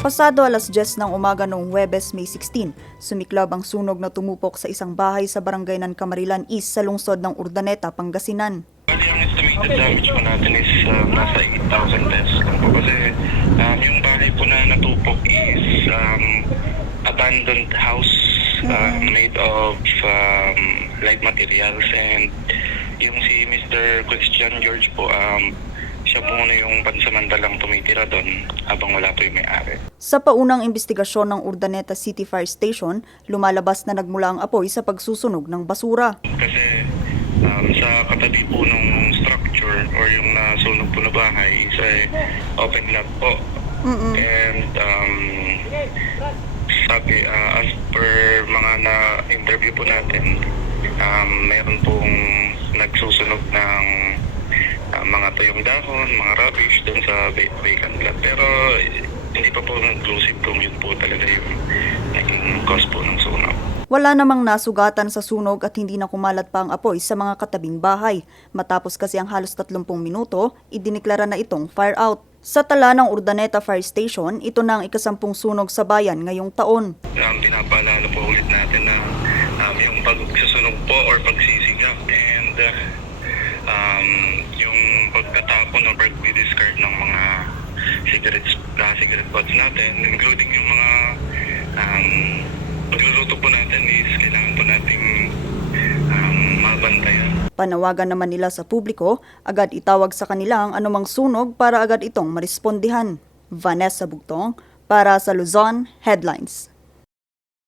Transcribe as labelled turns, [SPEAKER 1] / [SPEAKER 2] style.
[SPEAKER 1] Pasado alas 10 ng umaga noong Huwebes, May 16, sumiklab ang sunog na tumupok sa isang bahay sa barangay ng Camarilan East sa lungsod ng Urdaneta, Pangasinan.
[SPEAKER 2] Bali, ang estimated damage po natin is uh, nasa 8,000 pesos lang po kasi um, yung bahay po na natupok is um, abandoned house uh, made of um, light materials and yung si Mr. Christian George po, um, siya po muna yung pansamantalang tumitira doon habang wala po yung may-ari.
[SPEAKER 1] Sa paunang investigasyon ng Urdaneta City Fire Station, lumalabas na nagmula ang apoy sa pagsusunog ng basura.
[SPEAKER 2] Kasi um, sa katabi po nung structure or yung nasunog po na bahay is a open lot po. And um, sabi, uh, as per mga na-interview po natin, um, meron pong nagsusunog ng mga tuyong dahon, mga rubbish doon sa va- vacant lot. Pero eh, hindi pa po conclusive kung yun po talaga yung naging cause po ng sunog.
[SPEAKER 1] Wala namang nasugatan sa sunog at hindi na kumalat pa ang apoy sa mga katabing bahay. Matapos kasi ang halos 30 minuto, idiniklara na itong fire out. Sa tala ng Urdaneta Fire Station, ito na ang ikasampung sunog sa bayan ngayong taon.
[SPEAKER 2] um, pinapaalala po ulit natin na um, yung pagsusunog po or pagsisigap and uh, um, yung pagkatapon o pag-discard ng mga cigarettes, uh, cigarette butts natin, including yung mga um, pagluluto po natin is kailangan po nating um, mabantayan.
[SPEAKER 1] Panawagan naman nila sa publiko, agad itawag sa kanila ang anumang sunog para agad itong marespondihan. Vanessa Bugtong, para sa Luzon Headlines.